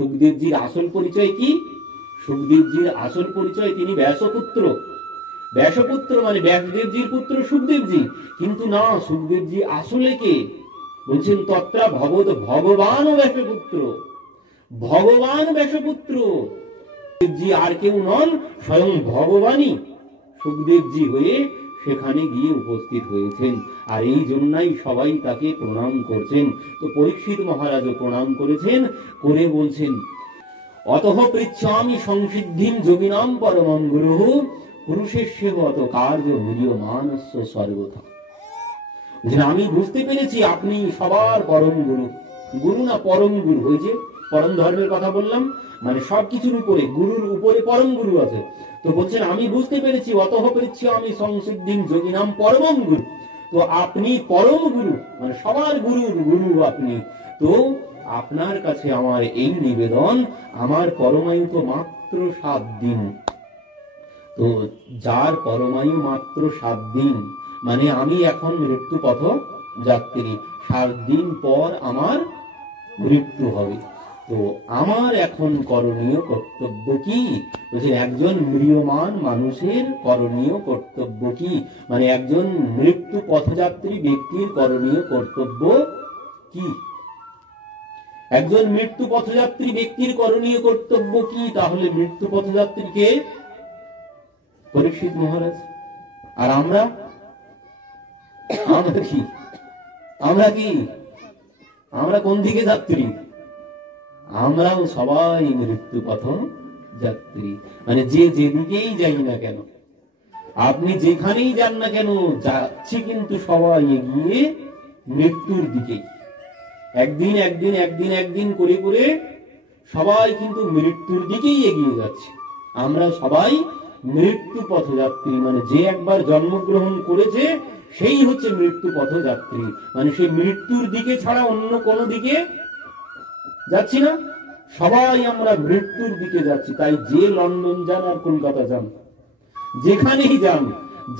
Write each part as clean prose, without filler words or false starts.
সুখদেবজির আসল পরিচয় কি? সুখদেবজির আসল পরিচয় তিনি ব্যাসপুত্র। ব্যাসপুত্র মানে ব্যাসদেবজির পুত্র সুখদেবজি। কিন্তু না, সুখদেবজি আসলে কে? বলছেন তত্রা ভগবত ভগবান ব্যাসপুত্র। ভগবান ব্যাসপুত্র জি আর কেউ নন, স্বয়ং ভগবানই সুখদেবজি হয়ে সেখানে গিয়ে উপস্থিত হয়েছেন। আর এই জন্যই সবাই তাকে প্রণাম করছেন। তো পরীক্ষিত মহারাজও প্রণাম করেছেন, করে বলছেন অতঃ পৃচ্ছামি সংসিদ্ধিম যোগিনাম পরমং গুরুঃ পুরুষেস্যেবত কার্য মিলিয়মানস্য সর্বথা। আমি বুঝতে পেরেছি আপনি সবার পরম গুরু। গুরু না পরম গুরু, ওই যে পরম ধর্মের কথা বললাম, মানে সবকিছুর উপরে, গুরুর উপরে পরম গুরু আছে। তো বলছেন আমি বুঝতে পেরেছি অতঃ পৃচ্ছামি সংসিদ্ধিম যোগিনাম পরমং গুরু। তো আপনি পরম গুরু, মানে সবার গুরুর গুরু আপনি। তো আপনার কাছে আমার এই নিবেদন, আমার পরমায়ু তো মাত্র 7 দিন। তো যার পরমায়ু মাত্র 7 দিন, মানে আমি এখন মৃত্যু পথ যাত্রী, 7 দিন পর আমার মৃত্যু হবে। তো আমার এখন করণীয় কর্তব্য কি? বলছে একজন ম্রিয়মান মানুষের করণীয় কর্তব্য কি, মানে একজন মৃত্যু পথযাত্রী ব্যক্তির করণীয় কর্তব্য কি? একজন মৃত্যু পথযাত্রী ব্যক্তির করণীয় কর্তব্য কি? তাহলে মৃত্যু পথযাত্রীকে পরীক্ষিত মহারাজ। আর আমরা কি? আমরা কোন দিকে যাত্রী? আমরাও সবাই মৃত্যু পথ যাত্রী। মানে যে যেদিকেই যাই না কেন, আপনি যেখানেই যান না কেন, যাচ্ছি কিন্তু সবাই এগিয়ে মৃত্যুর দিকে। একদিন একদিন একদিন একদিন করে করে সবাই কিন্তু মৃত্যুর দিকেই এগিয়ে যাচ্ছে। আমরা সবাই মৃত্যু পথযাত্রী, মানে যে একবার জন্মগ্রহণ করেছে সেই হচ্ছে মৃত্যু পথযাত্রী। মানে সেই মৃত্যুর দিকে ছাড়া অন্য কোনো দিকে যাচ্ছি না, সবাই আমরা মৃত্যুর দিকে যাচ্ছি। তাই যে লন্ডন যান আর কলকাতা যান, যেখানেই যান,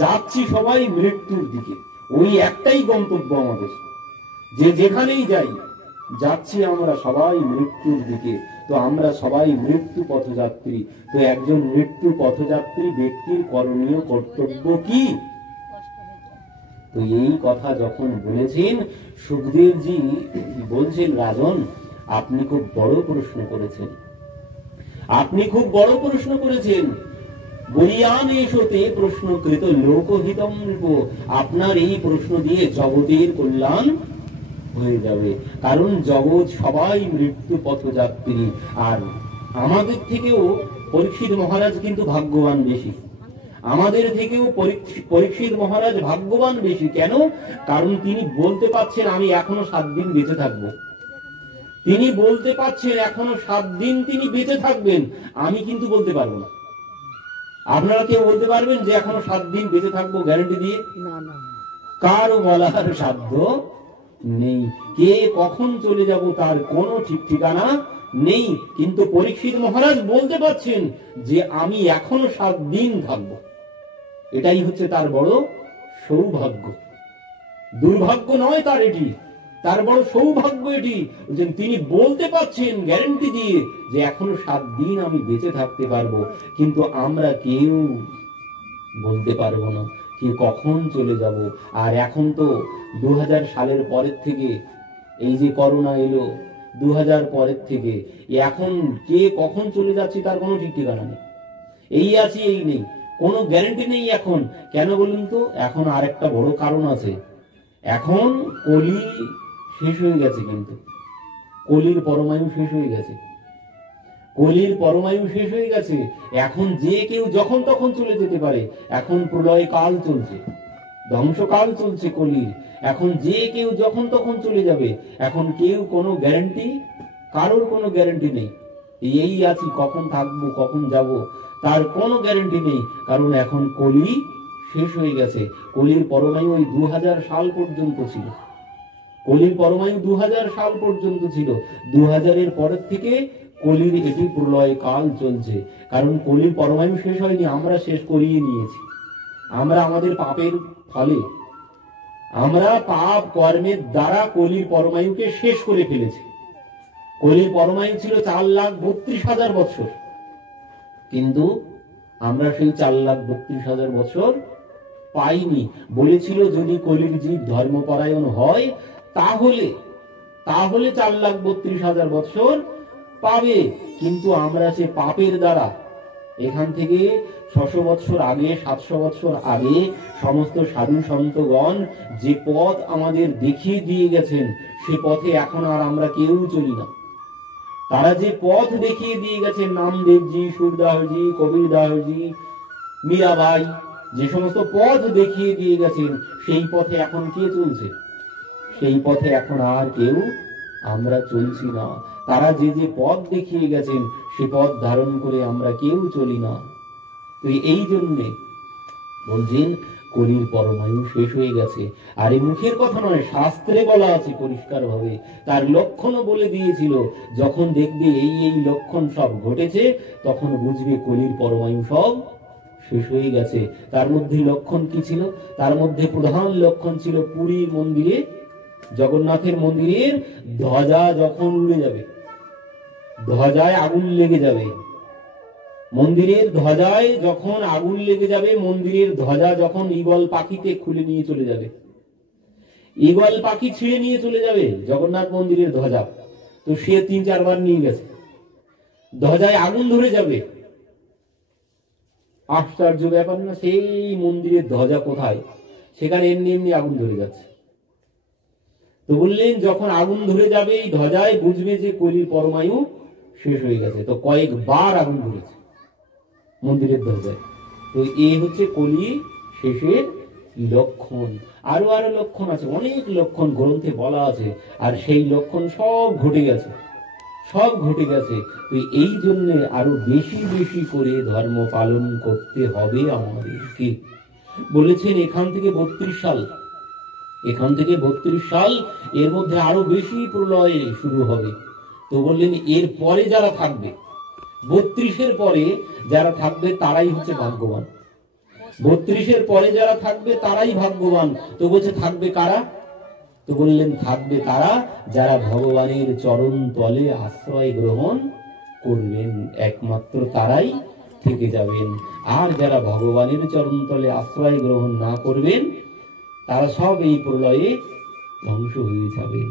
যাচ্ছি সবাই মৃত্যুর দিকে। ওই একটাই গন্তব্য আমাদের, যে যেখানেই যাই যাচ্ছি আমরা সবাই মৃত্যুর দিকে। তো আমরা সবাই মৃত্যু পথযাত্রী। তো একজন মৃত্যু পথযাত্রী ব্যক্তির করণীয় কর্তব্য কি? তো এই কথা যখন বলেছেন, সুখদেবজি বলছেন রাজন আপনি খুব বড় প্রশ্ন করেছেন, আপনি খুব বড় প্রশ্ন করেছেন। বলিয়ান এসোতে প্রশ্নকৃত লোকহিতম নৃপ। আপনার এই প্রশ্ন দিয়ে জগতের কল্যাণ হয়ে যাবে, কারণ জগৎ সবাই মৃত্যু পথযাত্রী। আর আমাদের থেকেও পরীক্ষিত মহারাজ কিন্তু ভাগ্যবান বেশি। আমাদের থেকেও পরীক্ষিত মহারাজ ভাগ্যবান বেশি। কেন? কারণ তিনি বলতে পারছেন আমি এখনো 7 দিন বেঁচে থাকবো। তিনি বলতে পারছেন এখনো 7 দিন তিনি বেঁচে থাকবেন। আমি কিন্তু বলতে পারবো না। আপনারা কেউ বলতে পারবেন যে এখনো 7 দিন বেঁচে থাকবো গ্যারান্টি দিয়ে? না না, কারো বলার সাধ্য নেই। কে কখন চলে যাব তার কোনো ঠিক ঠিকানা নেই। কিন্তু পরীক্ষিত মহারাজ বলতে পারছেন যে আমি এখনো 7 দিন থাকবো। এটাই হচ্ছে তার বড় সৌভাগ্য। দুর্ভাগ্য নয় তার, এটি তার বড় সৌভাগ্য। এটি যে তিনি বলতে পারছেন গ্যারান্টি দিয়ে যে এখনো 7 দিন আমি বেঁচে থাকতে পারবো। কিন্তু আমরা কেউ বলতে পারবো না কে কখন চলে যাব। আর এখন তো 2000 সালের পরের থেকে এই যে করোনা এলো, 2000 পরের থেকে এখন কে কখন চলে যাচ্ছে তার কোনো ঠিক ঠিকানা নেই। এই আছে এই নেই, কোনো গ্যারান্টি নেই এখন। কেন বলুন তো? এখন আর একটা বড় কারণ আছে। এখন কলি শেষ হয়ে গেছে, কিন্তু কলির পরমায়ু শেষ হয়ে গেছে। কলির পরমায়ু শেষ হয়ে গেছে। এখন যে কেউ যখন তখন চলে যেতে পারে। এখন প্রলয় কাল চলছে, ধ্বংসকাল চলছে কলির। এখন যে কেউ যখন তখন চলে যাবে। এখন কেউ কোনো গ্যারান্টি, কারোর কোনো গ্যারান্টি নেই। এই আছি, কখন থাকবো কখন যাব তার কোনো গ্যারান্টি নেই। কারণ এখন কলি শেষ হয়ে গেছে। কলির পরমায়ু ওই 2000 সাল পর্যন্ত ছিল। কলির পরমায়ু 2000 সাল পর্যন্ত ছিল। 2000-এর পরের থেকে কলির এটি প্রলয় কাল চলছে। কারণ কলির পরমায়ু শেষ হয়নি, আমরা শেষ করিয়ে নিয়েছি। আমরা আমাদের পাপের ফলে, আমরা পাপ কর্মের দ্বারা কলির পরমায়ুকে শেষ করে ফেলেছি। কলির পরমায়ু ছিল 4,32,000 বছর, কিন্তু আমরা সেই 4,32,000 বছর পাইনি। বলেছিল যদি কলির জীব ধর্মপরায়ণ হয় তাহলে 4,32,000 বছর পাবে, কিন্তু আমরা সে পাপের দ্বারা এখান থেকে 600 বছর আগে, 700 বছর আগে সমস্ত সাধু সন্তগণ যে পথ আমাদের দেখিয়ে দিয়ে গেছেন, সে পথে এখন আর আমরা কেউ চলি না। তারা যে পথ দেখিয়ে দিয়ে গেছেন, নামদেবজি, সুরদাসজি, কবিরদাসজি, মীরাবাই, যে সমস্ত পথ দেখিয়ে দিয়ে গেছেন, সেই পথে এখন কে চলছে? সেই পথে এখন আর কেউ আমরা চলছি না। তারা যে যে পথ দেখিয়ে গেছেন, সে পথ ধারণ করে আমরা কেউ চলি না। তো এই জন্যে বলছেন কলির পরমায়ু শেষ হয়ে গেছে। আর এই মুখের কথা নয়, শাস্ত্রে বলা আছে পরিষ্কার ভাবে, তার লক্ষণও বলে দিয়েছিল। যখন দেখবে এই এই লক্ষণ সব ঘটেছে, তখন বুঝবে কলির পরমায়ু সব শেষ হয়ে গেছে। তার মধ্যে লক্ষণ কি ছিল? তার মধ্যে প্রধান লক্ষণ ছিল পুরীর মন্দিরে, জগন্নাথের মন্দিরের ধ্বজা যখন উড়ে যাবে, ধ্বজায় আগুন লেগে যাবে, মন্দিরের ধ্বজায় যখন আগুন লেগে যাবে, মন্দিরের ধ্বজা যখন ঈগল পাখিতে খুলে নিয়ে চলে যাবে, ঈগল পাখি ছিঁড়ে নিয়ে চলে যাবে জগন্নাথ মন্দিরের ধ্বজা। তো সে 3-4 বার নিয়ে গেছে, ধ্বজায় আগুন ধরে যাবে। আশ্চর্য ব্যাপার না? সেই মন্দিরের ধ্বজা কোথায়? সেখানে এমনি এমনি আগুন ধরে যাচ্ছে। তো বললেন যখন আগুন ধরে যাবে এই ধ্বজায়, বুঝবে যে কলির পরমায়ু শেষ হয়ে গেছে। তো কয়েকবার আগুন ধরেছে মন্দিরের ধ্বজায়। তো এই হচ্ছে কলি শেষের লক্ষণ। আরো আরো লক্ষণ আছে, অনেক লক্ষণ গ্রন্থে বলা আছে, আর সেই লক্ষণ সব ঘটে গেছে, সব ঘটে গেছে। তো এই জন্য আরো বেশি বেশি করে ধর্ম পালন করতে হবে আমাদেরকে। বলেছেন এখান থেকে 32 সাল, এখান থেকে 32 সাল, এর মধ্যে আরো বেশি প্রলয় শুরু হবে। তো বললেন এর পরে যারা থাকবে, 32-এর পরে যারা থাকবে তারাই হচ্ছে ভাগ্যবান। 32-এর পরে যারা থাকবে তারাই ভাগ্যবান। তো বলছে থাকবে কারা? তো বললেন থাকবে তারা যারা ভগবানের চরণ তলে আশ্রয় গ্রহণ করবেন, একমাত্র তারাই থেকে যাবেন। আর যারা ভগবানের চরণ তলে আশ্রয় গ্রহণ না করবেন, তারা সব এই প্রলয়ে ধ্বংস হয়ে যাবে।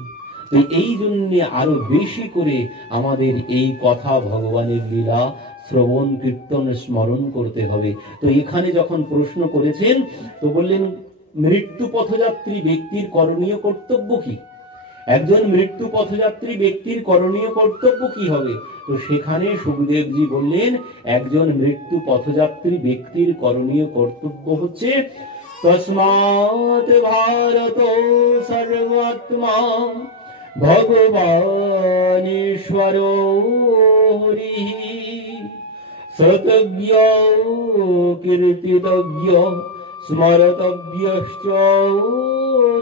তো এই জন্য আরো বেশি করে আমাদের এই কথা, ভগবানের লীলা শ্রবণ কীর্তন স্মরণ করতে হবে। তো এখানে যখন প্রশ্ন করেছেন, তো বললেন মৃত্যু পথযাত্রী ব্যক্তির করণীয় কর্তব্য কি? একজন মৃত্যু পথযাত্রী ব্যক্তির করণীয় কর্তব্য কি হবে? তো সেখানে সুখদেবজি বললেন একজন মৃত্যু পথযাত্রী ব্যক্তির করণীয় কর্তব্য হচ্ছে তস্মাৎ ভারত সর্বাত্মা ভগবানেশ্বর হরিঃ শ্রোতব্য কীর্তিতব্য স্মরতব্যশ্চ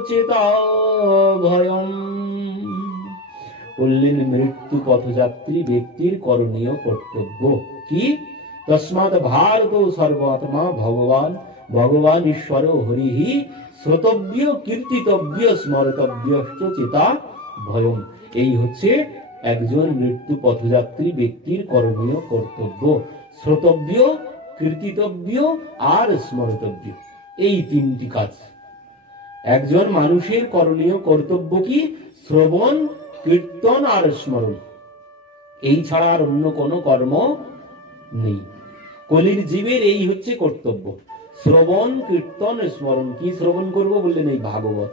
চেতাভয়ম। বললেন মৃত্যু পথযাত্রী ব্যক্তির করণীয় কর্তব্য কি? তস্মাৎ ভারত সর্বাত্মা ভগবান ঈশ্বর হরিঃ শ্রোতব্য কীর্তিতব্য স্মরতব্যশ্চ চেতাভয়ম। এই হচ্ছে একজন মৃত্যু পথযাত্রী ব্যক্তির করণীয় কর্তব্য। শ্রোতব্য, কীর্তিতব্য আর স্মরতব্য, এই 3টি কাজ। একজন মানুষের করণীয় কর্তব্য কি? শ্রবণ, কীর্তন আর স্মরণ। এই ছাড়া আর অন্য কোনো কর্ম নেই। কলির জীবের এই হচ্ছে কর্তব্য, শ্রবণ, কীর্তন, স্মরণ। কি শ্রবণ করব? বললেন এই ভাগবত।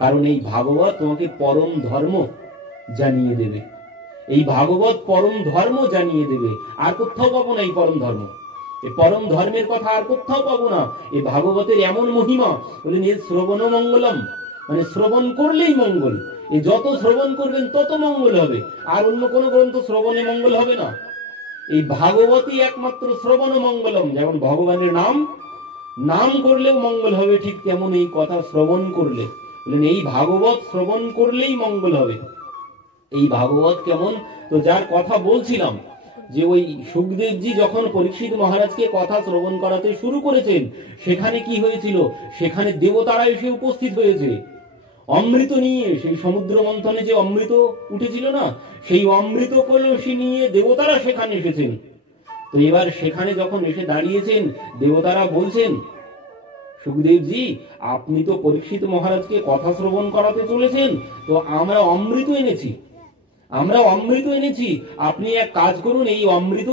কারণ এই ভাগবত তোমাকে পরম ধর্ম জানিয়ে দেবে, এই ভাগবত পরম ধর্ম জানিয়ে দেবে। আর কোথাও পাবো না এই পরম ধর্ম, এই পরম ধর্মের কথা আর কোথাও পাবো না। এই ভাগবতের এমন মহিমা, বললেন এর শ্রবণ মঙ্গলম, মানে শ্রবণ করলেই মঙ্গল। এই যত শ্রবণ করবেন তত মঙ্গল হবে, আর অন্য কোন গ্রন্থ শ্রবণে মঙ্গল হবে না। এই ভাগবতই একমাত্র শ্রবণ মঙ্গলম। যেমন ভগবানের নাম করলেও মঙ্গল হবে, ঠিক তেমন এই কথা শ্রবণ করলে, বললেন এই ভাগবত শ্রবণ করলেই মঙ্গল হবে। এই ভাগবত কেমন? তো যার কথা বলছিলাম যে ওই সুখদেবজি যখন পরীক্ষিত মহারাজকে কথা শ্রবণ করাতে শুরু করেছেন, সেখানে কি হয়েছিল? সেখানে দেবতারা এসে উপস্থিত হয়েছে, অমৃত নিয়ে, সেই সমুদ্র মন্থনে যে অমৃত উঠেছিল না, সেই অমৃত কলসি নিয়ে দেবতারা সেখানে এসেছেন। তো এবার সেখানে যখন এসে দাঁড়িয়েছেন, দেবতারা বলছেন, সুখদেবজি আপনি তো পরীক্ষিত মহারাজকে কথা শ্রবণ করাতে চলেছেন, তো আমরা অমৃত এনেছি, আপনি এক কাজ করুন, এই অমৃত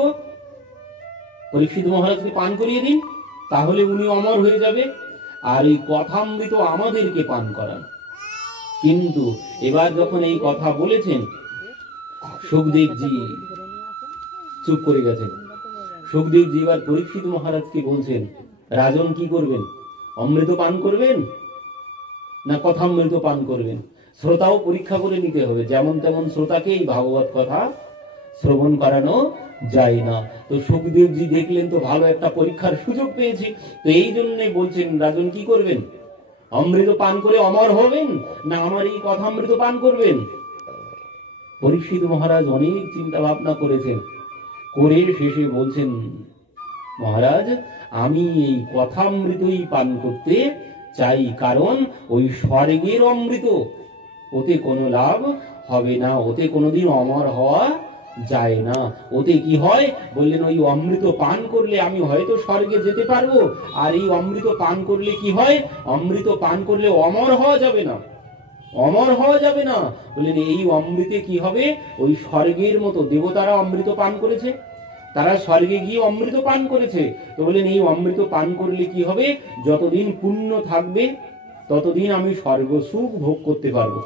পরীক্ষিত মহারাজকে পান করিয়ে দিন, তাহলে উনি অমর হয়ে যাবে, আর এই কথামৃত আমাদেরকে পান করান। কিন্তু এবার যখন এই কথা বলেছেন, সুখদেবজি চুপ করে গেছেন। সুখদেবজি এবার পরীক্ষিত মহারাজকে বলছেন, রাজন কি করবেন, অমৃত পান করবেন না কথামৃত পান করবেন? শ্রোতাও পরীক্ষা করে নিতে হবে, যেমন তেমন শ্রোতাকে এই ভাগবত কথা শ্রবণ করানো যায় না। তো সুখদেবজি দেখলেন তো ভালো একটা পরীক্ষার সুযোগ পেয়েছি, তো এই জন্য বলছেন, রাজন কি করবেন, অমৃত পান করে অমর হবেন না আমার এই কথামৃত পান করবেন? পরীক্ষিত মহারাজ অনেক চিন্তা ভাবনা করেছেন, করে শেষে বলছেন, মহারাজ আমি এই কথামৃতই পান করতে চাই, কারণ ওই স্বর্গের অমৃত, ওতে কোনো লাভ হবে না, ওতে কোনোদিন অমর হওয়া যায় না। ওতে কি হয় বললেন, ওই অমৃত পান করলে আমি হয়তো স্বর্গে যেতে পারবো, আর এই অমৃত পান করলে কি হয়, অমৃত পান করলে অমর হওয়া যাবে না, বললেন এই অমৃতে কি হবে, ওই স্বর্গের মতো দেবতারা অমৃত পান করেছে, তারা স্বর্গে গিয়ে অমৃত পান করেছে, তো বললেন এই অমৃত পান করলে কি হবে, যতদিন পুণ্য থাকবে ততদিন আমি স্বর্গ সুখ ভোগ করতে পারবো।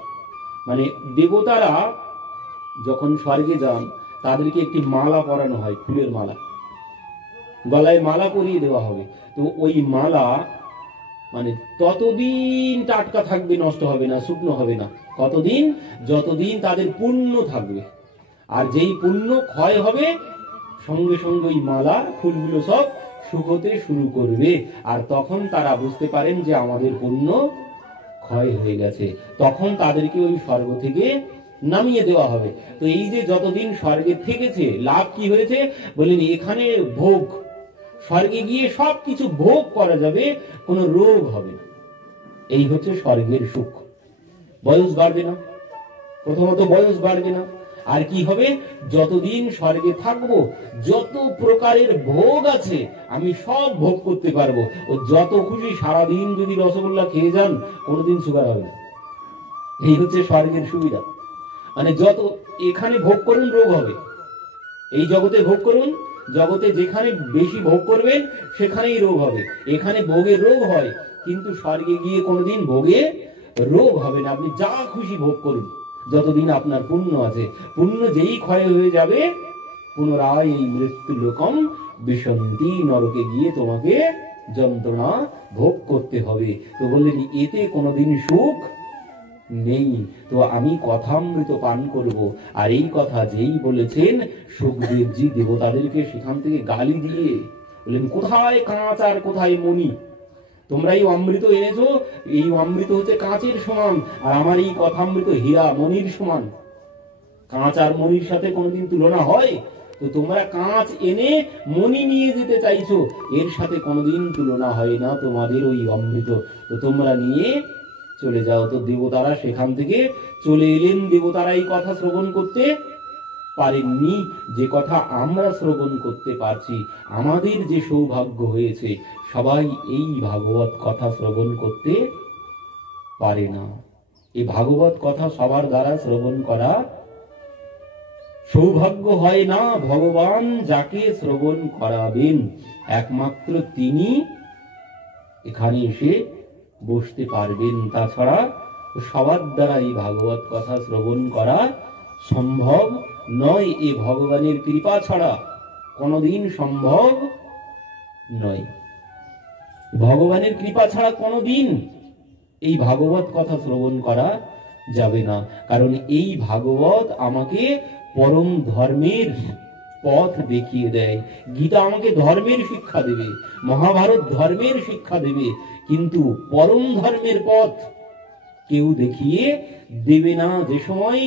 মানে দেবতারা যখন স্বর্গে যান, তাদেরকে একটি মালা পরানো হয়, ফুলের মালা, গলায় মালা পরিয়ে দেওয়া হবে। তো ওই মালা মানে ততদিন টাটকা থাকবে, নষ্ট হবে না, শুকনো হবে না, কতদিন, যতদিন তাদের পুণ্য থাকবে। আর যেই পুণ্য ক্ষয় হবে, সঙ্গে সঙ্গে ওই মালা ফুলগুলো সব শুকোতে শুরু করবে, আর তখন তারা বুঝতে পারেন যে আমাদের পুণ্য ক্ষয় হয়ে গেছে, তখন তাদেরকে ওই স্বর্গ থেকে নামিয়ে দেওয়া হবে। তো এই যে যতদিন স্বর্গে থেকেছে, লাভ কি হয়েছে বলেন, এখানে ভোগ, স্বর্গে গিয়ে সবকিছু ভোগ করা যাবে, কোনো রোগ হবে না, এই হচ্ছে স্বর্গের সুখ। বয়স বাড়বে না, প্রথমত বয়স বাড়বে না, আর কি হবে, যতদিন স্বর্গে থাকবো যত প্রকারের ভোগ আছে আমি সব ভোগ করতে পারবো। ও যত খুশি সারাদিন যদি রসগোল্লা খেয়ে যান, কোনোদিন সুগার হবে না, এই হচ্ছে স্বর্গের সুবিধা। মানে যত এখানে ভোগ করুন রোগ হবে, এই জগতে ভোগ করুন, জগতে যেখানে বেশি ভোগ করবেন সেখানেই রোগ হবে। এখানে ভোগে রোগ হয়, কিন্তু স্বর্গে গিয়ে কোনোদিন ভোগে রোগ হবে না, আপনি যা খুশি ভোগ করুন যতদিন আপনার পুণ্য আছে। পুণ্য যেই ক্ষয় হয়ে যাবে, পুনরায় এই মৃত্যু লোকম বিশন্তি, নরকে গিয়ে তোমাকে যন্ত্রণা ভোগ করতে হবে। তো বললেন এতে কোনোদিন সুখ নেই, তো আমি কথামৃত পান করব। আর এই কথা যেই বলেছেন, সুখদেবজি দেবতাদেরকে সেখান থেকে গালি দিয়ে বললেন, কোথায় কাঁচ আর কোথায় মণি, তোমরা এই অমৃত এনেছো, এই অমৃত হচ্ছে কাঁচের সমান, আর আমার এই কথামৃত হীরা মণির সমান। কাঁচ আর মণির সাথে কোনোদিন তুলনা হয়? তো তোমরা কাঁচ এনে মণি নিয়ে যেতে চাইছো, এর সাথে কোনোদিন তুলনা হয় না তোমাদের ওই অমৃত, তো তোমরা নিয়ে চলে যাও। তো দেবতারা সেখান থেকে চলে এলেন। দেবতারা এই কথা শ্রবণ করতে পারেননি, যে কথা আমরা শ্রবণ করতে পারছি। আমাদের যে সৌভাগ্য হয়েছে, সবাই এই ভাগবত কথা শ্রবণ করতে পারে না। এই ভাগবত কথা সবার দ্বারা শ্রবণ করা সৌভাগ্য হয় না। ভগবান যাকে শ্রবণ করাবেন, একমাত্র তিনি এখানে এসে বসতে পারবেন, তাছাড়া সবার দ্বারা এই ভাগবত কথা শ্রবণ করা সম্ভব নয়। এ ভগবানের কৃপা ছাড়া কোনোদিন সম্ভব নয়। ভগবানের কৃপা ছাড়া কোনোদিন এই ভাগবত কথা শ্রবণ করা যাবে না, কারণ এই ভাগবত আমাকে পরম ধর্মের পথ দেখিয়ে দেয়। গীতা আমাকে ধর্মের শিক্ষা দেবে, মহাভারত ধর্মের শিক্ষা দেবে, কিন্তু পরম ধর্মের পথ কেউ দেখিয়ে দেবে না। যে সময়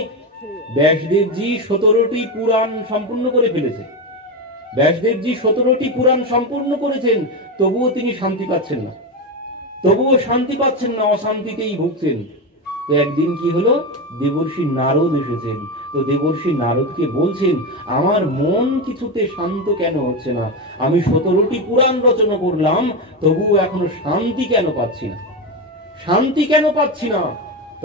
ব্যাসদেবজি 17টি পুরাণ সম্পূর্ণ করে ফেলেছে, ব্যাসদেবজি 17টি পুরাণ সম্পূর্ণ করেছেন, তবুও তিনি শান্তি পাচ্ছেন না, অশান্তিতেই ভুগছেন। তো একদিন কি হলো, দেবর্ষি নারদ এসেছেন। তো দেবর্ষি নারদকে বলছেন, আমার মন কিছুতে শান্ত কেন হচ্ছে না, আমি 17টি পুরাণ রচনা করলাম, তবুও এখনো শান্তি কেন পাচ্ছি না, শান্তি কেন পাচ্ছি না।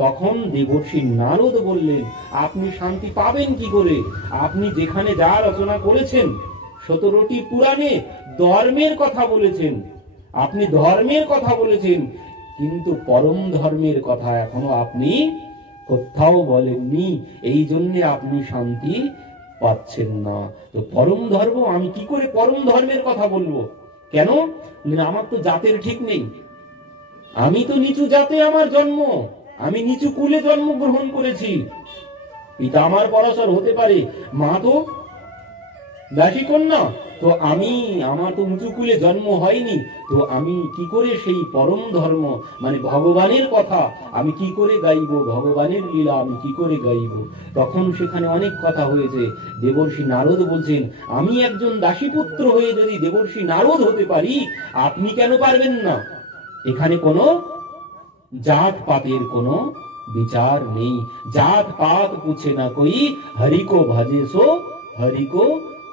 তখন দেবর্ষি নারদ বললেন, আপনি শান্তি পাবেন কি করে, আপনি যেখানে যা রচনা করেছেন 17টি পুরাণে ধর্মের কথা বলেছেন, আপনি ধর্মের কথা বলেছেন, কিন্তু পরম ধর্মের কথা এখনো আপনি কোথাও বলেননি, এই জন্য আপনি শান্তি পাচ্ছেন না। তো পরম ধর্ম, আমি কি করে পরম ধর্মের কথা বলবো, কেন, আমার তো জাতের ঠিক নেই, আমি তো নিচু জাতে আমার জন্ম, আমি নিচু কুলে জন্মগ্রহণ করেছি, পিতা আমার পরাশর হতে পারে, মা তো দাসী কন্যা, তো আমার তো উঁচু কুলে জন্ম হয়নি, তো আমি কি করে সেই পরম ধর্ম মানে ভগবানের কথা আমি কি করে গাইব, ভগবানের লীলা আমি কি করে গাইব। তখন সেখানে অনেক কথা হয়েছে। দেবর্ষি নারদ বলছেন, আমি একজন দাসীপুত্র হয়ে যদি দেবর্ষি নারদ হতে পারি, আপনি কেন পারবেন না। এখানে কোনো জাত পাতের কোনো বিচার নেই, জাত পাত পুছে না কই, হরিকো ভজে সো হরিকো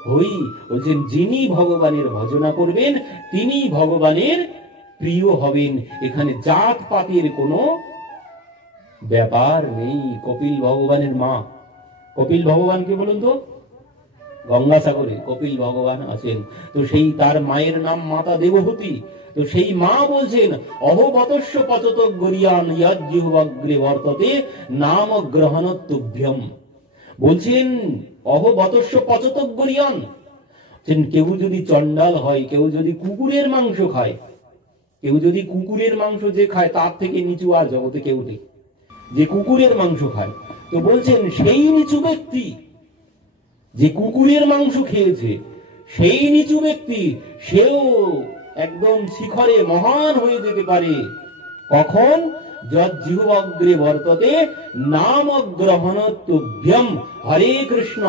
হই। বলছেন, যিনি ভগবানের ভজনা করবেন তিনি ভগবানের প্রিয় হবেন, এখানে জাত পাতের কোনো ব্যাপার নেই। কপিল ভগবানের মা, কপিল ভগবানকে বলুন তো, গঙ্গাসাগরে কপিল ভগবান আছেন, তো সেই তার মায়ের নাম মাতা দেবহূতি। তো সেই মা বলছেন, অহবতস্য পচত গরিয়ান ইয়াজ্জিহ্বাগ্রে বর্ততে নাম গ্রহণতুভ্যম। বলছেন অহবতস্য পচত গরিয়ান, কেউ যদি চন্ডাল হয়, কেউ যদি কুকুরের মাংস খায়, কেউ যদি কুকুরের মাংস যে খায় তার থেকে নিচু আর জগতে কেউ নেই, যে কুকুরের মাংস খায়। তো বলছেন সেই নিচু ব্যক্তি যে কুকুরের মাংস খেয়েছে, সেই নিচু ব্যক্তি সেও একদম শিখরে মহান হয়ে যেতে পারে। কখন, যজ্জিহ্বাগ্রে বর্ততে নাম গ্রহণতুভ্যম। হরে কৃষ্ণ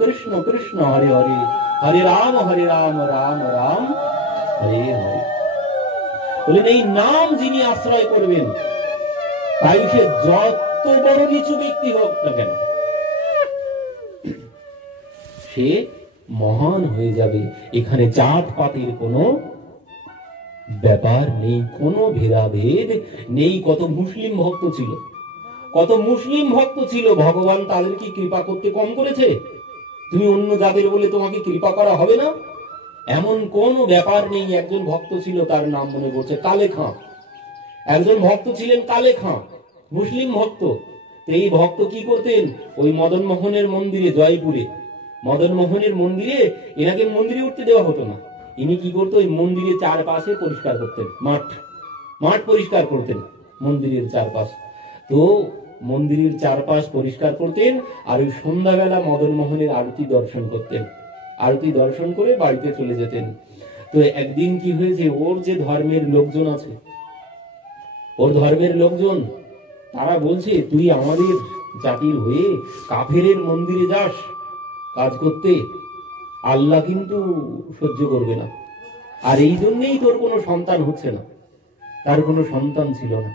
কৃষ্ণ কৃষ্ণ হরে হরে, হরে রাম রাম রাম হরে হরে। বলেন এই নাম যিনি আশ্রয় করবেন, তাই সে যত বড় নিচু ব্যক্তি হোক না কেন, সে মহান হয়ে যাবে। এখানে জাত পাতের কোনো ব্যাপার নেই, কোনো ভেদাভেদ নেই। কত মুসলিম ভক্ত ছিল, কত মুসলিম ভক্ত ছিল, ভগবান তাদেরকে কৃপা করতে কম করেছে? তুমি অন্য জাতের বলে তোমাকে কৃপা করা হবে না, এমন কোন ব্যাপার নেই। একজন ভক্ত ছিল, তার নাম মনে পড়ছে, কালে খাঁ। একজন ভক্ত ছিলেন কালে খাঁ, মুসলিম ভক্ত। এই ভক্ত কি করতেন, ওই মদন মোহনের মন্দিরে, জয়পুরে মদন মোহনের মন্দিরে, এনাকে মন্দিরে উঠতে দেওয়া হতো না। ইনি কি করতো, ওই মন্দিরের চারপাশে পরিষ্কার করতেন, মাঠ পরিষ্কার করতেন মন্দিরের চারপাশ। তো মন্দিরের চারপাশ পরিষ্কার করতেন, আর ওই সন্ধ্যাবেলা মদন মোহনের আরতি দর্শন করতেন, আরতি দর্শন করে বাড়িতে চলে যেতেন। তো একদিন কি হয়েছে, ওর যে ধর্মের লোকজন আছে, ওর ধর্মের লোকজন, তারা বলছে, তুই আমাদের জাতির হয়ে কাফেরের মন্দিরে যাস কাজ করতে, আল্লাহ কিন্তু সহ্য করবে না, আর এই জন্যই তোর কোনো সন্তান হচ্ছে না, তার কোনো সন্তান ছিল না।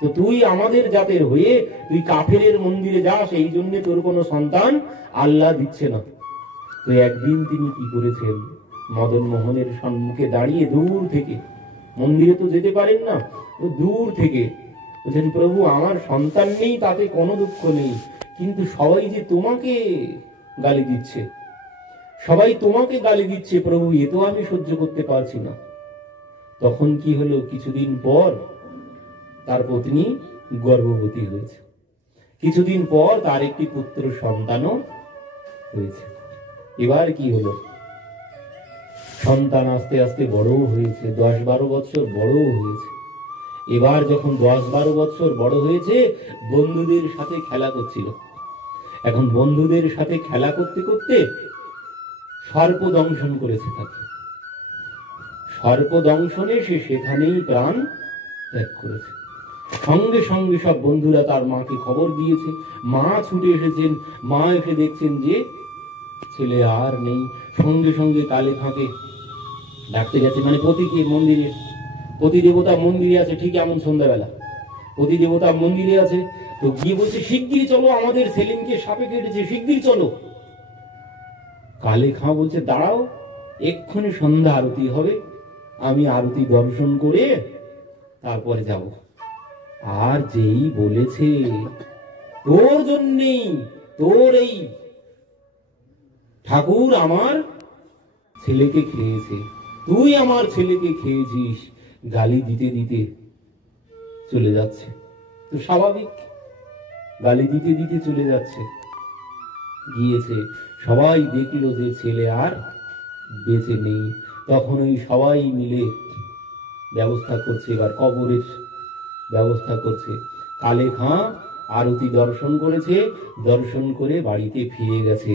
তো তুই আমাদের জাতের হয়ে তুই কাফেরের মন্দিরে যাস, এই জন্য তোর কোনো সন্তান আল্লাহ দিচ্ছে না। তো একদিন তিনি কি করেছেন, মদন মোহনের সম্মুখে দাঁড়িয়ে দূর থেকে, মন্দিরে তো যেতে পারেন না, তো দূর থেকে বলছেন, প্রভু আমার সন্তান নেই তাতে কোনো দুঃখ নেই, কিন্তু সবাই যে তোমাকে গালি দিচ্ছে, সবাই তোমাকে গালি দিচ্ছে প্রভু, এ তো আমি সহ্য করতে পারছি না। তখন কি হলো, কিছুদিন পর তার পত্নী গর্ভবতী হয়েছে, কিছুদিন পর তার একটি পুত্র সন্তানও হয়েছে। এবার কি হলো, সন্তান আস্তে আস্তে বড় হয়েছে, 10-12 বছর বড় হয়েছে। এবার যখন 10-12 বছর বড় হয়েছে, বন্ধুদের সাথে খেলা করছিল। এখন বন্ধুদের সাথে খেলা করতে করতে সর্প দংশন করেছে তাকে, সর্প দংশনে সে সেখানেই প্রাণ ত্যাগ করেছে। সঙ্গে সঙ্গে সব বন্ধুরা তার মাকে খবর দিয়েছে, মা ছুটে এসেছেন, মা এসে দেখছেন যে ছেলে আর নেই। সঙ্গে সঙ্গে কালে খাঁকে ডাকতে গেছে, মানে পতিকে মন্দিরে, পতি দেবতা মন্দিরে আছে ঠিক এমন সন্ধ্যাবেলা, অধিদেবতা মন্দিরে আছে। তো গিয়ে বলছে শিগগিরই চলো, আমাদের সেলিমকে সাপে কেটেছে, শিগগিরই চলো। কালে খাঁ বলছে দাঁড়াও, এক্ষুনি সন্ধ্যা আরতি হবে, আমি আরতি দর্শন করে তারপরে যাব। আর যেই বলেছে তোর জন্যেই, তোর এই ঠাকুর আমার ছেলেকে খেয়েছে, তুই আমার ছেলেকে খেয়েছিস, গালি দিতে দিতে চলে যাচ্ছে। তো স্বাভাবিক, গালি দিতে দিতে চলে যাচ্ছে। গিয়েছে, সবাই দেখলো যে ছেলে আর বেঁচে নেই। তখন ওই সবাই মিলে ব্যবস্থা করছে, এবার কবরের ব্যবস্থা করছে। কালে খাঁ আরতি দর্শন করেছে, দর্শন করে বাড়িতে ফিরে গেছে।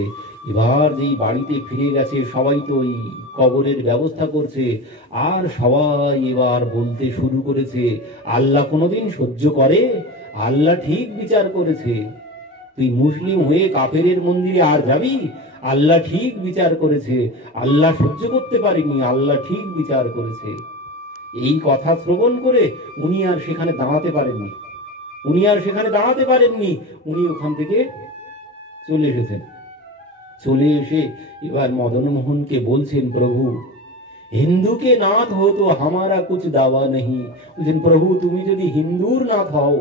এবার যেই বাড়িতে ফিরে গেছে, সবাই তো ওই কবরের ব্যবস্থা করছে, আর সবাই এবার বলতে শুরু করেছে, আল্লাহ কোনোদিন সহ্য করে? আল্লাহ ঠিক বিচার করেছে। তুই মুসলিম হয়ে কাফেরের মন্দিরে আর যাবি? আল্লাহ ঠিক বিচার করেছে, আল্লাহ সহ্য করতে পারেনি, আল্লাহ ঠিক বিচার করেছে। এই কথা শ্রবণ করে উনি আর সেখানে দাঁড়াতে পারেননি, উনি ওখান থেকে চলে এসেছেন। চলে এসে এবার মদন মোহনকে বলছেন, প্রভু हिंदू के नाथ हो तो हमारा कुछ दावा नहीं। বলছেন প্রভু তুমি যদি হিন্দুর নাথ হও,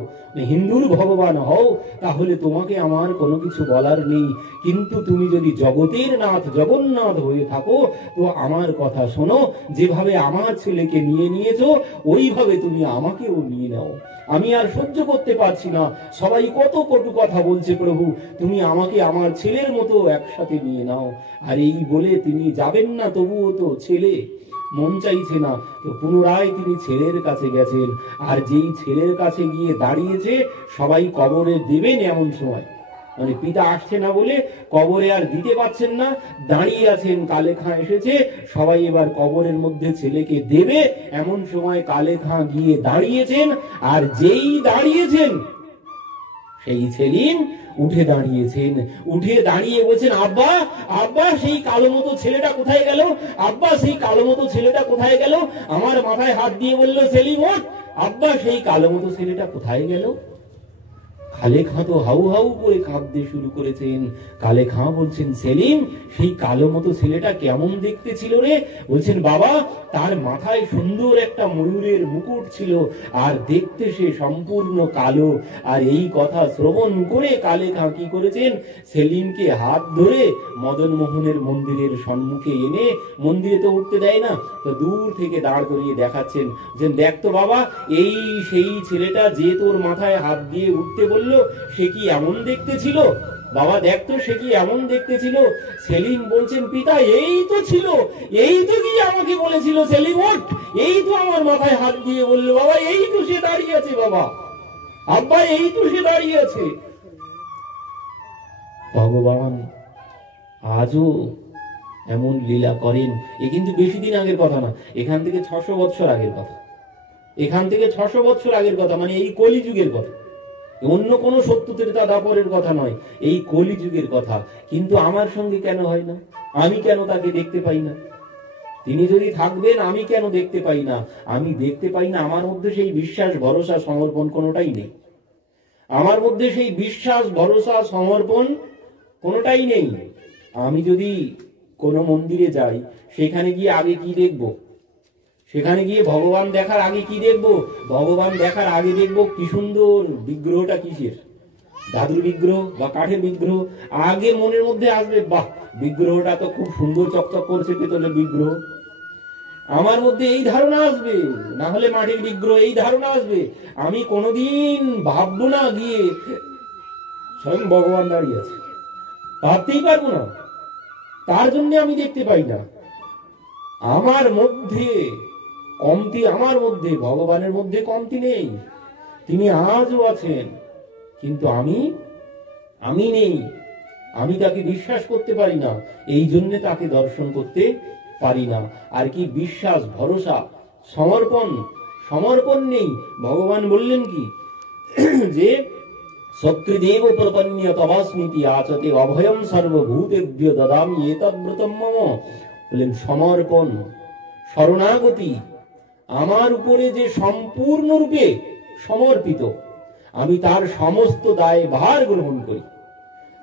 হিন্দুর ভগবান হও, তাহলে তোমাকে আমার কোনো কিছু বলার নেই। কিন্তু তুমি যদি জগতের নাথ জগন্নাথ হয়ে থাকো তো আমার কথা শোনো, যেভাবে আমার ছেলেকে নিয়ে নিয়েছো ওইভাবে তুমি আমাকেও নিয়ে নাও। আমি আর সহ্য করতে পারছি না, সবাই কত কটু কথা বলছে, প্রভু তুমি আমাকে আমার ছেলের মতো একসাথে নিয়ে নাও। আর এই বলে তিনি যাবেন না, তবুও তো ছেলে মন চাইছে না। তো পুনরায় তিনি ছেলের কাছে গেছেন, আর যেই ছেলের কাছে গিয়ে দাঁড়িয়েছে, সবাই কবরে দেবেন এমন সময়, মানে পিতা আসছে না বলে কবরে আর দিতে পারছেন না, দাঁড়িয়ে আছেন। কালে খাঁ এসেছে, সবাই এবার কবরের মধ্যে ছেলেকে দেবে, এমন সময় কালে খাঁ গিয়ে দাঁড়িয়েছেন। আর যেই দাঁড়িয়েছেন সেই সেলিম উঠে দাঁড়িয়েছেন, উঠে দাঁড়িয়ে বলছেন, আব্বা আব্বা সেই কালো মতো ছেলেটা কোথায় গেল? আব্বা সেই কালো মতো ছেলেটা কোথায় গেল? আমার মাথায় হাত দিয়ে বলল, সেলিম ওঠ, আব্বা সেই কালো মতো ছেলেটা কোথায় গেল? কালে খাঁ তো হাউ হাউ করে কাঁদতে শুরু করেছেন। কালে খাঁ বলছেন, সেলিম সেই কালো মতো ছেলেটা কেমন দেখতে ছিল রে? বলছেন, বাবা তার মাথায় সুন্দর একটা ময়ূরের মুকুট ছিল, আর দেখতে সে সম্পূর্ণ কালো। আর এই কথা শ্রবণ করে কালে খাঁ কি করেছেন, সেলিমকে হাত ধরে মদন মোহনের মন্দিরের সম্মুখে এনে, মন্দিরে তো উঠতে দেয় না, তো দূর থেকে দাঁড় করিয়ে দেখাচ্ছেন যে দেখ তো বাবা, এই সেই ছেলেটা যে তোর মাথায় হাত দিয়ে উঠতে বলল, সে কি এমন দেখতে ছিল? বাবা দেখতো সে কি এমন দেখতে ছিল? সেলিম বলছেন, পিতা এই তো ছিল, এই তো কি আমাকে বলেছিল সেলিম ওঠ, এই তো আমার মাথায় হাত দিয়ে বললো, বাবা এই তো সে দাঁড়িয়ে আছে, বাবা আব্বা এই তো সে দাঁড়িয়ে আছে। ভগবান আজও এমন লীলা করেন। এ কিন্তু বেশি দিন আগের কথা না, এখান থেকে 600 বৎসর আগের কথা, এখান থেকে 600 বৎসর আগের কথা, মানে এই কলিযুগের কথা, অন্য কোন সত্য ত্রেতা দাপরের কথা নয়, এই কলিযুগের কথা। কিন্তু আমার সঙ্গে কেন হয় না? আমি কেন তাকে দেখতে পাই না? তিনি যদি থাকবেন আমি কেন দেখতে পাই না? আমি দেখতে পাই না, আমার মধ্যে সেই বিশ্বাস ভরসা সমর্পণ কোনোটাই নেই। আমার মধ্যে সেই বিশ্বাস ভরসা সমর্পণ কোনোটাই নেই। আমি যদি কোনো মন্দিরে যাই, সেখানে গিয়ে আগে কি দেখব? সেখানে গিয়ে ভগবান দেখার আগে কি দেখব? ভগবান দেখার আগে দেখব কি সুন্দর বিগ্রহটা কিসের, ধাতুর বিগ্রহ বা কাঠের বিগ্রহ। আগে মনের মধ্যে আসবে, বাহ বিগ্রহটা তো খুব সুন্দর চকচক করছে, পেতলের বিগ্রহ। আমার মধ্যে এই ধারণা আসবে, না হলে মাটির বিগ্রহ, এই ধারণা আসবে। আমি কোনোদিন ভাববো না গিয়ে স্বয়ং ভগবান দাঁড়িয়ে আছে, ভাবতেই পারবো না। তার জন্য আমি দেখতে পাই না। আমার মধ্যে কমতি, আমার মধ্যে, ভগবানের মধ্যে কমতি নেই, তিনি আজও আছেন, কিন্তু আমি নেই, আমি তাকে বিশ্বাস করতে পারি না, এই জন্য তাকে দর্শন করতে পারি না। আর কি বিশ্বাস ভরসা সমর্পণ নেই। ভগবান বললেন কি যে সত্যদেব প্রপন্ন তবাস্মিতি আচতে অভয়ম সর্বভূতেভ্য দদামি এতব্রতম মম। বললেন সমর্পণ, শরণাগতি, আমার উপরে যে সম্পূর্ণরূপে সমর্পিত, আমি তার সমস্ত দায় ভার গ্রহণ করি,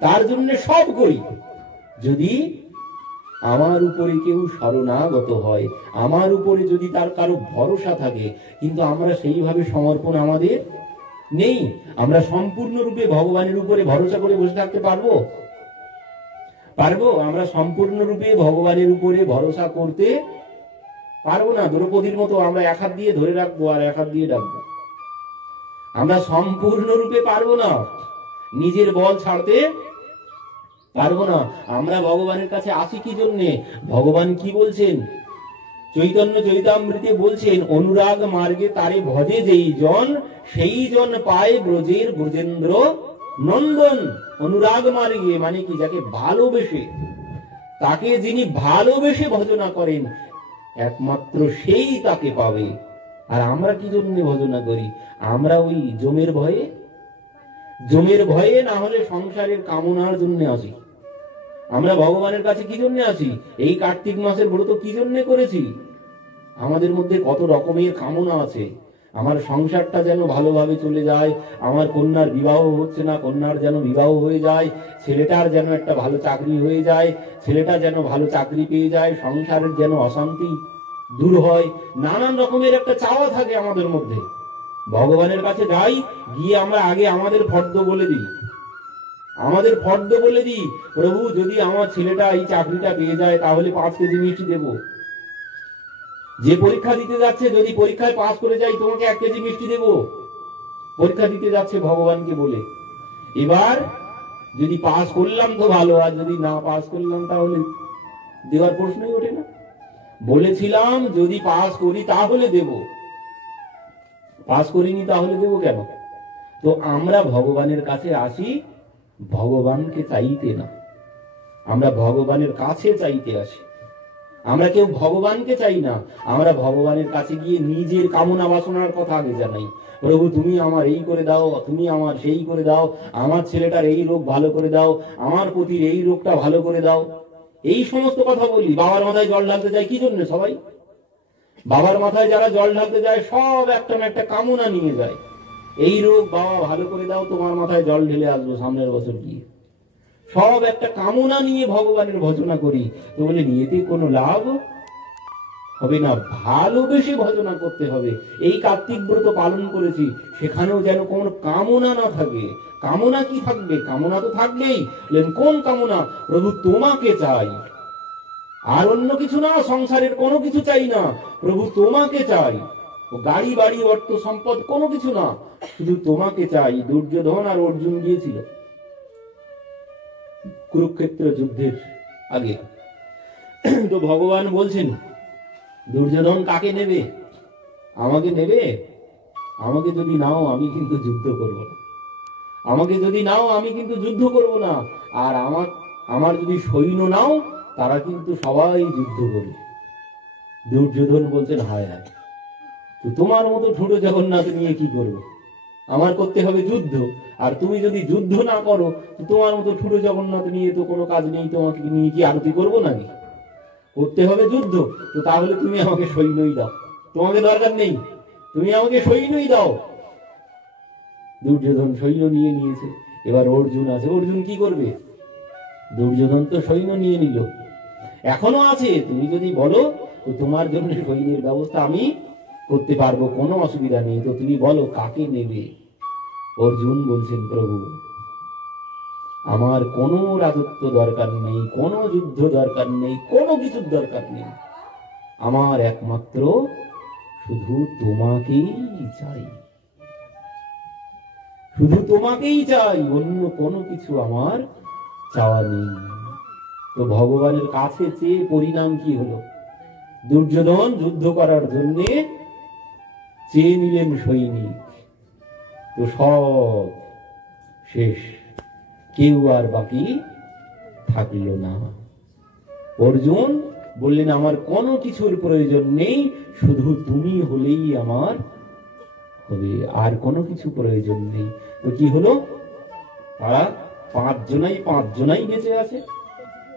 তার জন্য সব করি। যদি আমার উপরে কেউ শরণাগত হয়, আমার উপরে যদি তার কারো ভরসা থাকে, কিন্তু আমরা সেইভাবে সমর্পণ আমাদের নেই। আমরা সম্পূর্ণরূপে ভগবানের উপরে ভরসা করে বসে থাকতে পারবো? আমরা সম্পূর্ণরূপে ভগবানের উপরে ভরসা করতে পারবো না। দ্রৌপদীর মতো আমরা এক হাত দিয়ে ধরে রাখবো আর এক হাত দিয়ে ডাকবো। আমরা সম্পূর্ণরূপে পারবো না, নিজের বল ছাড়তে পারবো না। আমরা ভগবানের কাছে আসি কি জন্যে? ভগবান কি বলছেন? চৈতন্য চৈতামৃতে বলছেন, অনুরাগ মার্গে তারে ভজে যেই জন, সেই জন পায় ব্রজের ব্রজেন্দ্র নন্দন। অনুরাগ মার্গে মানে কি? যাকে ভালোবেসে, তাকে যিনি ভালোবেসে ভজনা করেন, একমাত্র সেই তাকে পাবে। আর আমরা কি জন্য ভজনা করি? আমরা ওই জমের ভয়ে, না হলে সংসারের কামনার জন্য আসি। আমরা ভগবানের কাছে কি জন্য আসি? এই কার্তিক মাসের ব্রত কি জন্য করেছি? আমাদের মধ্যে কত রকমের কামনা আছে। আমার সংসারটা যেন ভালোভাবে চলে যায়, আমার কন্যার বিবাহ হচ্ছে না, কন্যার যেন বিবাহ হয়ে যায়, ছেলেটার যেন একটা ভালো চাকরি হয়ে যায়, ছেলেটা যেন ভালো চাকরি পেয়ে যায়, সংসারের যেন অশান্তি দূর হয়। নানান রকমের একটা চাওয়া থাকে আমাদের মধ্যে। ভগবানের কাছে যাই, গিয়ে আমরা আগে আমাদের ফর্দ বলে দিই, প্রভু যদি আমার ছেলেটা এই চাকরিটা পেয়ে যায় তাহলে 5 কেজি মিষ্টি দেবো। যে পরীক্ষা দিতে যাচ্ছে, যদি পরীক্ষায় পাস করে যাই তোমাকে 1 কেজি মিষ্টি দেবো। পরীক্ষা দিতে যাচ্ছে ভগবানকে বলে। এবার যদি পাস করলাম তো ভালো, আর যদি না পাস করলাম তাহলে দেওয়ার প্রশ্নই ওঠে না। বলেছিলাম যদি পাস করি তাহলে দেব, পাস করিনি তাহলে দেব কেন? তো আমরা ভগবানের কাছে আসি ভগবানকে চাইতে না, আমরা ভগবানের কাছে চাইতে আসি। আমরা কেউ ভগবানকে চাই না, আমরা ভগবানের কাছে গিয়ে নিজের কামনা বাসনার কথা আগে জানাই। প্রভু তুমি আমার এই করে দাও, তুমি আমার সেই করে দাও, আমার ছেলেটার এই রোগ ভালো করে দাও, আমার পতির এই রোগটা ভালো করে দাও, এই সমস্ত কথা বলি। বাবার মাথায় জল ঢালতে যায় কি জন্য? সবাই বাবার মাথায় যারা জল ঢালতে যায় সব একটা না একটা কামনা নিয়ে যায়। এই রোগ বাবা ভালো করে দাও, তোমার মাথায় জল ঢেলে আসবো সামনের বছর গিয়ে। সব একটা কামনা নিয়ে ভগবানের ভজনা করি। তো বলে নিয়েতে কোনো লাভ হবে না, ভালোবেসে ভজনা করতে হবে। এই কার্তিক ব্রত পালন করেছি, সেখানেও যেন কোনো কামনা না থাকে। কামনা কি থাকবে? কামনা তো থাকবেই। কোন কামনা? প্রভু তোমাকে চাই, আর অন্য কিছু না, সংসারের কোনো কিছু চাই না, প্রভু তোমাকে চাই। ও গাড়ি বাড়ি অর্থ সম্পদ কোনো কিছু না, শুধু তোমাকে চাই। দুর্যোধন আর অর্জুন গিয়েছিল কুরুক্ষেত্র যুদ্ধের আগে। তো ভগবান বলছেন, দুর্যোধন কাকে নেবে? আমাকে নেবে? আমাকে যদি নাও আমি কিন্তু যুদ্ধ করব না, আমাকে যদি নাও আমি কিন্তু যুদ্ধ করব না। আর আমার যদি সৈন্য নাও, তারা কিন্তু সবাই যুদ্ধ করবে। দুর্যোধন বলছেন, হায় হায়, তো তোমার মতো ঠুঁটো জগন্নাথ নিয়ে কি করবো? আমার করতে হবে যুদ্ধ, আর তুমি যদি যুদ্ধ না করো, তোমার মতো ঠুঁটো জগন্নাথ নিয়ে তো কোনো কাজ নেই, তোমাকে নিয়ে কি আরতি করবো নাকি? করতে হবে যুদ্ধ, তো তাহলে তুমি আমাকে সৈন্যই দাও, তোমাকে দরকার নেই, তুমি আমাকে সৈন্যই দাও। দুর্যোধন সৈন্য নিয়ে নিয়েছে। এবার অর্জুন আছে, অর্জুন কি করবে? দুর্যোধন তো সৈন্য নিয়ে নিল, এখনো আছে। তুমি যদি বলো তোমার জন্য সৈন্যের ব্যবস্থা আমি করতে পারবো, কোনো অসুবিধা নেই, তো তুমি বলো কাকে নেবে? অর্জুন বলছেন, প্রভু আমার কোনো রাজত্ব দরকার নেই, কোনো যুদ্ধ দরকার নেই, কোনো কিছুর দরকার নেই, আমার একমাত্র শুধু তোমাকেই চাই, শুধু তোমাকেই চাই, অন্য কোনো কিছু আমার চাওয়া নেই। তো ভগবানের কাছে চেয়ে পরিণাম কি হলো? দুর্যোধন যুদ্ধ করার জন্য চেয়ে নিলেন সৈনিক, তো সব শেষ, কেউ আর বাকি থাকলো না। অর্জুন বললেন, আমার কোনো কিছুর প্রয়োজন নেই, শুধু তুমি হলেই আমার হবে, আর কোনো কিছু প্রয়োজন নেই। তো কি হলো? তারা পাঁচজনাই বেঁচে আছে।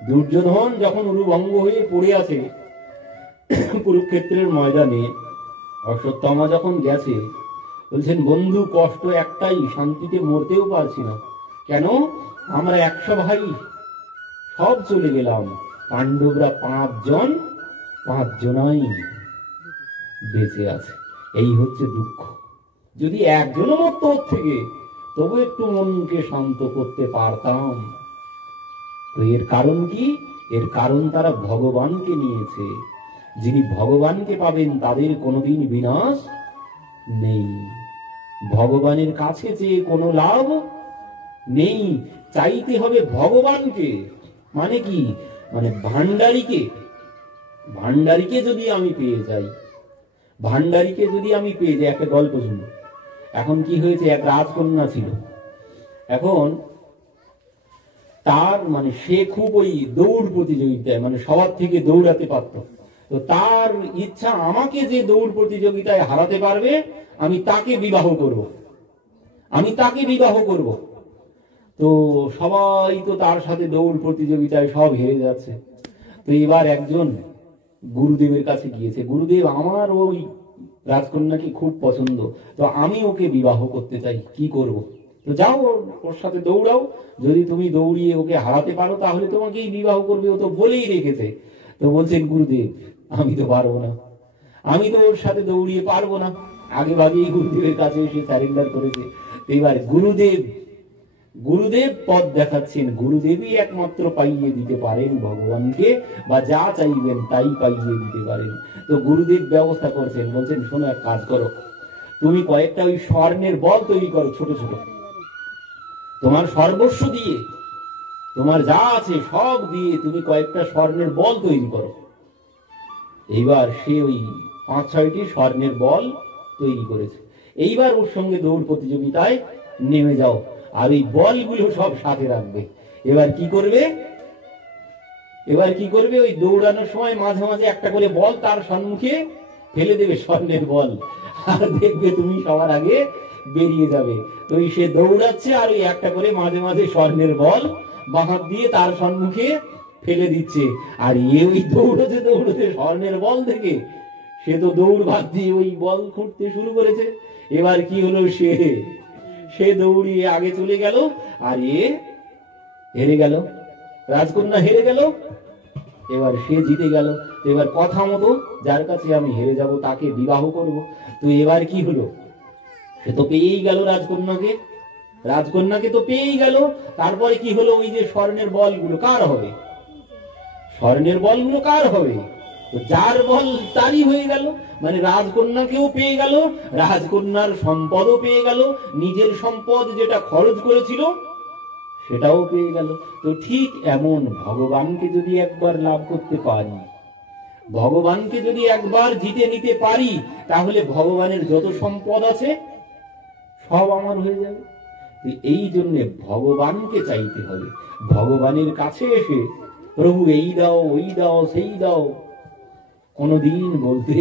দুর্যোধন যখন উরুভঙ্গ হয়ে পড়ে আছে কুরুক্ষেত্রের ময়দানে, অশ্বত্থামা যখন গেছে, বলছেন বন্ধু কষ্ট একটাই, শান্তিতে মরতেও পারছি না। কেন? আমরা 100 ভাই সব চলে গেলাম, পাণ্ডবরা 5 জন, 5 জনাই বেঁচে আছে। এই হচ্ছে দুঃখ। যদি একজনও মরত ওর থেকে, তবু একটু মনকে শান্ত করতে পারতাম। তো এর কারণ কি? এর কারণ তারা ভগবানকে নিয়েছে। যিনি ভগবানকে পাবেন তাদের কোনোদিন বিনাশ নেই। ভগবানের কাছে চেয়ে কোনো লাভ নেই, চাইতে হবে ভগবানকে। মানে কি? মানে ভান্ডারীকে। ভান্ডারীকে যদি আমি পেয়ে যাই, ভান্ডারীকে যদি আমি পেয়ে যাই, একটা গল্প শুনি। এখন কি হয়েছে, এক রাজকন্যা ছিল। এখন তার মানে সে খুব ওই দৌড় প্রতিযোগিতায় মানে সবার থেকে দৌড়াতে পারত। তো তার ইচ্ছা, আমাকে যে দৌড় প্রতিযোগিতায় হারাতে পারবে আমি তাকে বিবাহ করব, আমি তাকে বিবাহ করব। তো সবাই তো তার সাথে দৌড় প্রতিযোগিতায় সব হেরে যাচ্ছে। তো এবার একজন গুরুদেবের কাছে গিয়েছে, গুরুদেব আমার ওই রাজকন্যাকে খুব পছন্দ, তো আমি ওকে বিবাহ করতে চাই, কি করব? তো যাও ওর সাথে দৌড়াও, যদি তুমি দৌড়িয়ে ওকে হারাতে পারো তাহলে তোমাকেই বিবাহ করবে, ও তো বলেই রেখেছে। তো বলছেন গুরুদেব আমি তো পারবো না, আমি তো ওর সাথে দৌড়িয়ে পারবো না। আগে ভাগেই গুরুদেবের কাছে এসে স্যারেন্ডার করেছে। এবার গুরুদেব পথ দেখাচ্ছেন, গুরুদেবই একমাত্র পাইয়ে দিতে পারেন ভগবানকে, বা যা চাইবেন তাই পাইয়ে দিতে পারেন। তো গুরুদেব ব্যবস্থা করছেন, বলছেন শোনো এক কাজ করো, তুমি কয়েকটা ওই স্বর্ণের বল তৈরি করো, ছোট ছোট, তোমার সর্বস্ব দিয়ে, তোমার যা আছে সব দিয়ে তুমি কয়েকটা স্বর্ণের বল তৈরি করো। এইবার সে ওই 5-6টি স্বর্ণের বল তৈরি করেছে। এইবার ওর সঙ্গে দৌড় প্রতিযোগিতায় নেমে যাও, আর এই বলগুলো সব সাথে রাখবে। এবার কি করবে? ওই দৌড়ানোর সময় মাঝে মাঝে একটা করে বল তার সম্মুখে ফেলে দেবে, স্বর্ণের বল, আর দেখবে তুমি সবার আগে বেরিয়ে যাবে। তো সে দৌড়াচ্ছে আর ওই একটা করে মাঝে মাঝে স্বর্ণের বল বাঁ হাত দিয়ে তার সম্মুখে ফেলে দিচ্ছে। আর ওই দৌড়তে দৌড়তে স্বর্ণের বল থেকে সে তো দৌড় বাদ দিয়ে ওই বল খুঁড়তে শুরু করেছে। এবার কি হলো, সে দৌড়িয়ে আগে চলে গেল, আর হেরে গেল, রাজকন্যা হেরে গেল। এবার সে জিতে গেল। এবার কথা মতো যার কাছে আমি হেরে যাব তাকে বিবাহ করব। তো এবার কি হলো, সে তো পেয়েই গেল রাজকন্যাকে তো পেয়েই গেল। তারপরে কি হলো, ওই যে স্বর্ণের বলগুলো কার হবে? স্বর্ণের বলগুলো কার হবে? যার বল তারই হয়ে গেল। মানে রাজকন্যাকেও পেয়ে গেল, রাজকন্যার সম্পদও পেয়ে গেল, নিজের সম্পদ যেটা খরচ করেছিল সেটাও পেয়ে গেল। তো ঠিক এমন ভগবানকে যদি একবার লাভ করতে পারি, ভগবানকে যদি একবার জিতে নিতে পারি, তাহলে ভগবানের যত সম্পদ আছে সব আমার হয়ে যাবে। এই জন্য ভগবানকে চাইতে হবে। ভগবানের কাছে এসে প্রভু এই দাও, ওই দাও, সেই দাও কোনদিন বলতে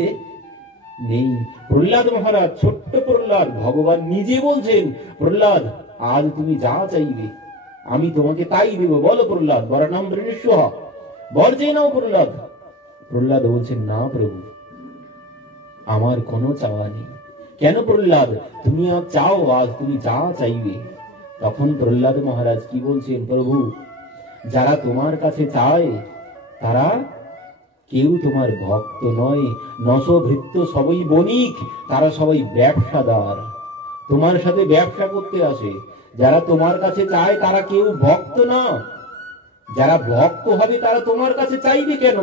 নেই। প্রহ্লাদ মহারাজ, ছোট্ট প্রহ্লাদ, ভগবান নিজে বলছেন, প্রহ্লাদ আজ তুমি যা চাইবে আমি তোমাকে তাই দেব। বলো প্রহ্লাদ, বরণাম বৃণস্ব, বর চেয়ে নাও প্রহ্লাদ। প্রহ্লাদ বলছেন, না প্রভু, আমার কোনো চাওয়া নেই। কেন প্রহ্লাদ? তুমি আজ চাও, আজ তুমি যা চাইবে। তখন প্রহ্লাদ মহারাজ কি বলছেন, প্রভু যারা তোমার কাছে চায় তারা কেউ তোমার ভক্ত নয়, নশভৃত্য সবই বণিক, তারা সবাই ব্যবসাদার, তোমার সাথে ব্যবসা করতে আসে। যারা তোমার কাছে চায় তারা কেউ ভক্ত না। যারা ভক্ত হবে তারা তোমার কাছে চাইবে কেন?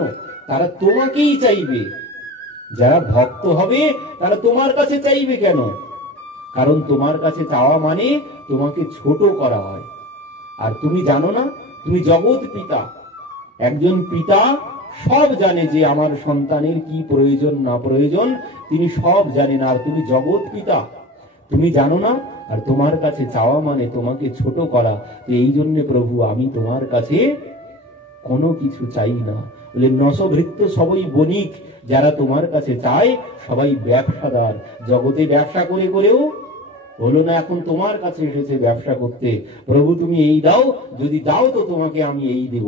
তারা তোমাকেই চাইবে। যারা ভক্ত হবে তারা তোমার কাছে চাইবে কেন? কারণ তোমার কাছে চাওয়া মানে তোমাকে ছোট করা হয়। আর তুমি জানো না, তুমি জগৎ পিতা। একজন পিতা সব জানে যে আমার সন্তানের কি প্রয়োজন না প্রয়োজন, তিনি সব জানেন। আর তুমি জগৎ পিতা, তুমি জানো না, আর তোমার কাছে চাওয়া মানে তোমাকে ছোট করা। এই জন্য প্রভু আমি তোমার কাছে কোনো কিছু চাই না। বলে নশভৃত্য সবই বণিক, যারা তোমার কাছে চায় সবাই ব্যবসাদার। জগতে ব্যবসা করে করেও হলো না, এখন তোমার কাছে এসেছে ব্যবসা করতে। প্রভু তুমি এই দাও, যদি দাও তো তোমাকে আমি এই দেব।